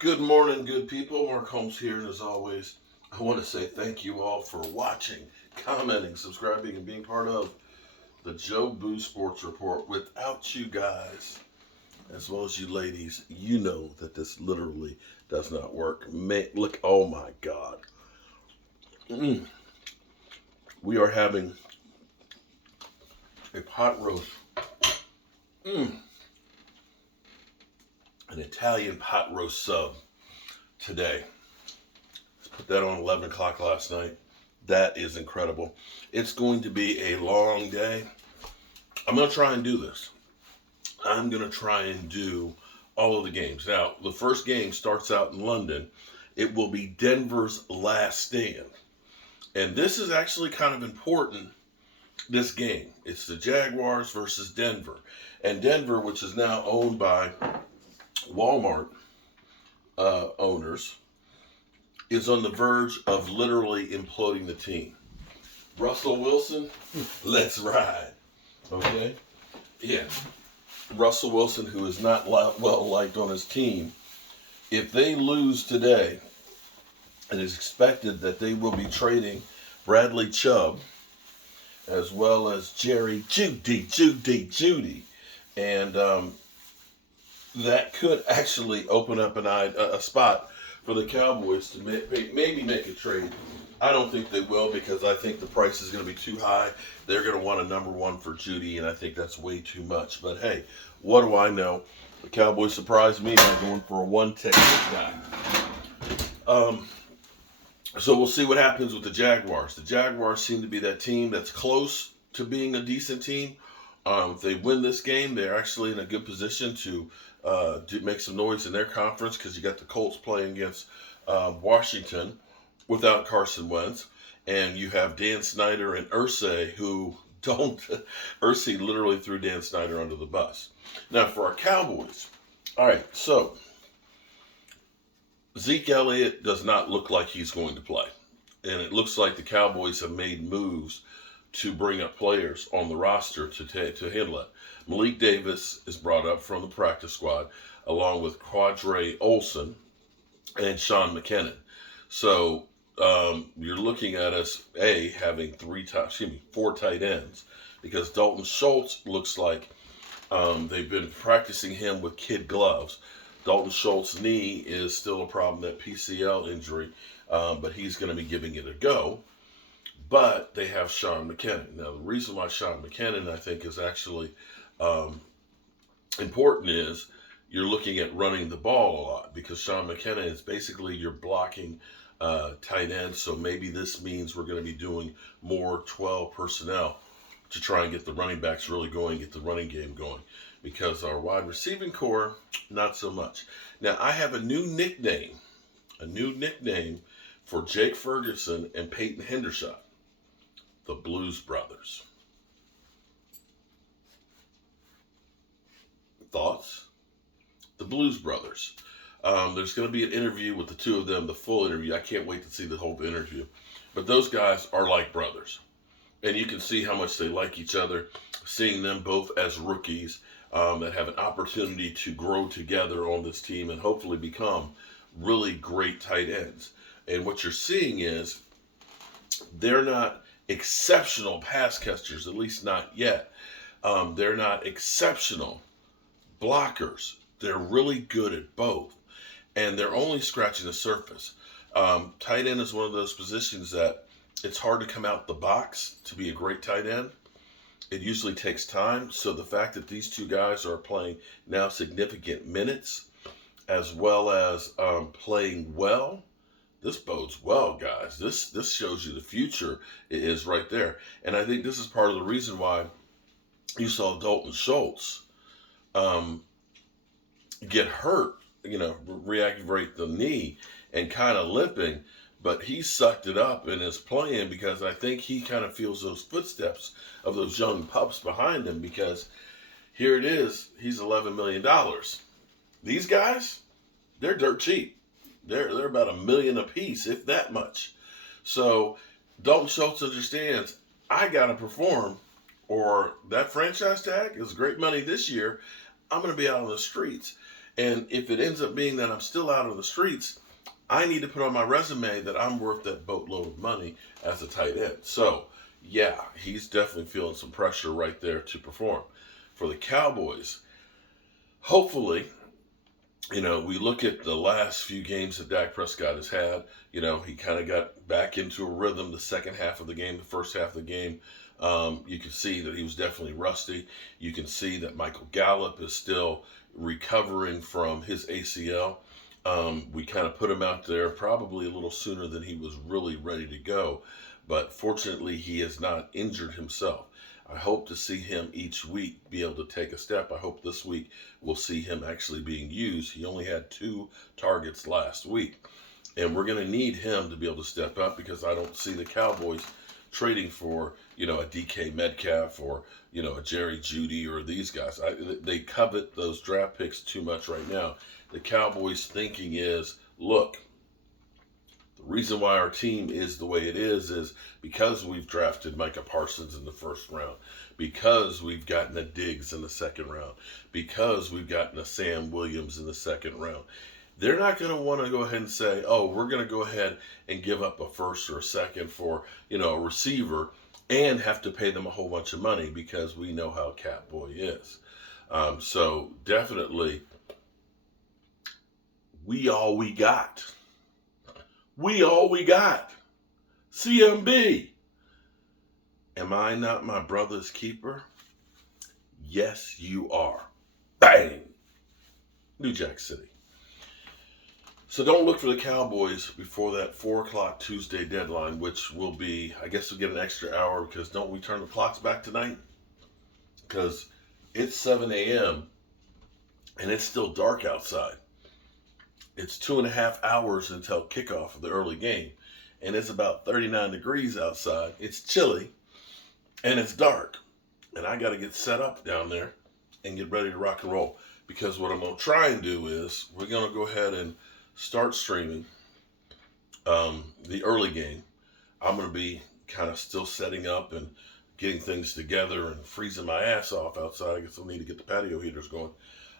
Good morning, good people. Mark Holmes here, and as always, I want to say thank you all for watching, commenting, subscribing, and being part of the Joe Boo Sports Report. Without you guys, as well as you ladies, you know that this literally does not work. Look, oh my God. Mm. We are having a pot roast. Mm. An Italian pot roast sub today. Put that on 11 o'clock last night. That is incredible. It's going to be a long day. I'm going to try and do this. I'm going to try and do all of the games. Now, the first game starts out in London. It will be Denver's last stand. And this is actually kind of important, this game. It's the Jaguars versus Denver. And Denver, which is now owned by Walmart owners, is on the verge of literally imploding the team. Russell Wilson, let's ride. Okay? Yeah. Russell Wilson, who is not well liked on his team, if they lose today, it is expected that they will be trading Bradley Chubb as well as Jerry Judy. And that could actually open up a spot for the Cowboys to maybe make a trade. I don't think they will because I think the price is going to be too high. They're going to want a number one for Judy, and I think that's way too much. But hey, what do I know? The Cowboys surprised me by going for a one-tick guy. So we'll see what happens with the Jaguars. The Jaguars seem to be that team that's close to being a decent team. If they win this game, they're actually in a good position to make some noise in their conference because you got the Colts playing against Washington without Carson Wentz, and you have Dan Snyder and Irsay who don't. Irsay literally threw Dan Snyder under the bus. Now for our Cowboys, all right. So Zeke Elliott does not look like he's going to play, and it looks like the Cowboys have made moves to bring up players on the roster to handle it. Malik Davis is brought up from the practice squad, along with Quadre Olson and Sean McKinnon. So you're looking at us having four tight ends, because Dalton Schultz looks like they've been practicing him with kid gloves. Dalton Schultz's knee is still a problem, that PCL injury, but he's going to be giving it a go. But they have Sean McKinnon. Now, the reason why Sean McKinnon, I think, is actually important is you're looking at running the ball a lot, because Sean McKinnon is basically your blocking tight end. So maybe this means we're going to be doing more 12 personnel to try and get the running backs really going, get the running game going, because our wide receiving core, not so much. Now, I have a new nickname for Jake Ferguson and Peyton Hendershot. The Blues Brothers. Thoughts? The Blues Brothers. There's going to be an interview with the two of them, the full interview. I can't wait to see the whole interview. But those guys are like brothers. And you can see how much they like each other, seeing them both as rookies that have an opportunity to grow together on this team and hopefully become really great tight ends. And what you're seeing is they're not exceptional pass catchers, at least not yet. They're not exceptional blockers. They're really good at both, and they're only scratching the surface. Tight end is one of those positions that it's hard to come out the box to be a great tight end. It usually takes time. So the fact that these two guys are playing now significant minutes, as well as playing well, this bodes well, guys. This shows you the future is right there. And I think this is part of the reason why you saw Dalton Schultz get hurt, reactivate the knee and kind of limping. But he sucked it up and is playing, because I think he kind of feels those footsteps of those young pups behind him, because here it is, he's $11 million. These guys, they're dirt cheap. They're about $1 million a piece, if that much. So Dalton Schultz understands, I got to perform, or that franchise tag is great money this year. I'm going to be out on the streets. And if it ends up being that I'm still out on the streets, I need to put on my resume that I'm worth that boatload of money as a tight end. So, yeah, he's definitely feeling some pressure right there to perform. For the Cowboys, hopefully, we look at the last few games that Dak Prescott has had. He kind of got back into a rhythm the second half of the game, the first half of the game. You can see that he was definitely rusty. You can see that Michael Gallup is still recovering from his ACL. We kind of put him out there probably a little sooner than he was really ready to go. But fortunately, he has not injured himself. I hope to see him each week be able to take a step. I hope this week we'll see him actually being used. He only had 2 targets last week. And we're going to need him to be able to step up because I don't see the Cowboys trading for, a DK Metcalf or, a Jerry Jeudy or these guys. They covet those draft picks too much right now. The Cowboys' thinking is, look, the reason why our team is the way it is because we've drafted Micah Parsons in the first round, because we've gotten a Diggs in the second round, because we've gotten a Sam Williams in the second round. They're not going to want to go ahead and say, oh, we're going to go ahead and give up a first or a second for, a receiver and have to pay them a whole bunch of money because we know how Catboy is. So definitely, we all we got. We all we got. CMB. Am I not my brother's keeper? Yes, you are. Bang! New Jack City. So don't look for the Cowboys before that 4 o'clock Tuesday deadline, which will be, I guess we'll get an extra hour because don't we turn the clocks back tonight? Because it's 7 a.m. and it's still dark outside. It's 2.5 hours until kickoff of the early game. And it's about 39 degrees outside. It's chilly. And it's dark. And I got to get set up down there and get ready to rock and roll. Because what I'm going to try and do is we're going to go ahead and start streaming the early game. I'm going to be kind of still setting up and getting things together and freezing my ass off outside. I guess I'll need to get the patio heaters going.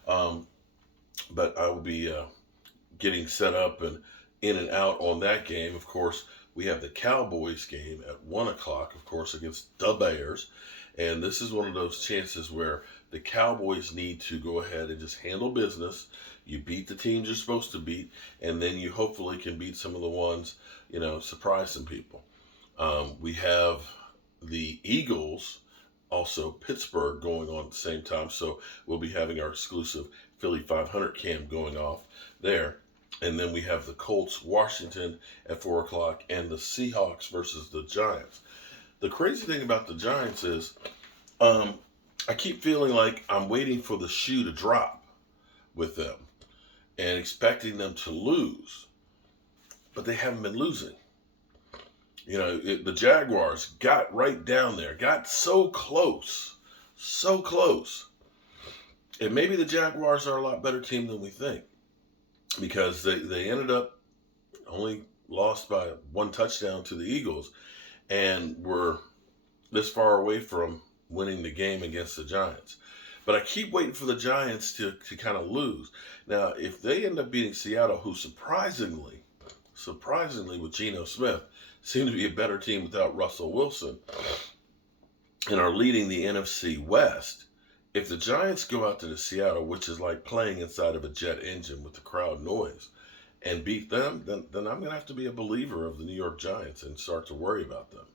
But I will be getting set up and in and out on that game. Of course, we have the Cowboys game at 1 o'clock, of course, against the Bears. And this is one of those chances where the Cowboys need to go ahead and just handle business. You beat the teams you're supposed to beat, and then you hopefully can beat some of the ones, surprise some people. We have the Eagles, also Pittsburgh, going on at the same time. So we'll be having our exclusive Philly 500 cam going off there. And then we have the Colts, Washington at 4 o'clock, and the Seahawks versus the Giants. The crazy thing about the Giants is I keep feeling like I'm waiting for the shoe to drop with them and expecting them to lose. But they haven't been losing. The Jaguars got right down there, got so close. And maybe the Jaguars are a lot better team than we think. Because they ended up only lost by 1 touchdown to the Eagles and were this far away from winning the game against the Giants. But I keep waiting for the Giants to kind of lose. Now, if they end up beating Seattle, who surprisingly with Geno Smith, seem to be a better team without Russell Wilson, and are leading the NFC West, if the Giants go out to the Seattle, which is like playing inside of a jet engine with the crowd noise, and beat them, then I'm going to have to be a believer of the New York Giants and start to worry about them.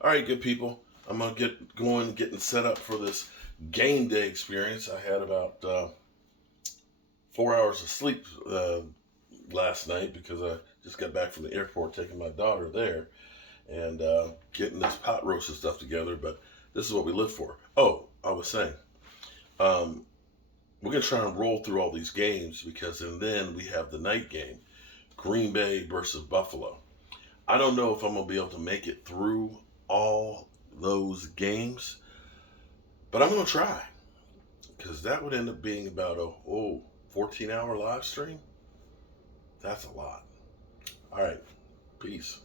All right, good people. I'm going to get going, getting set up for this game day experience. I had about 4 hours of sleep last night because I just got back from the airport taking my daughter there and getting this pot roast and stuff together. But this is what we live for. Oh, I was saying, we're going to try and roll through all these games because and then we have the night game, Green Bay versus Buffalo. I don't know if I'm going to be able to make it through all those games, but I'm going to try because that would end up being about a 14-hour live stream. That's a lot. All right. Peace.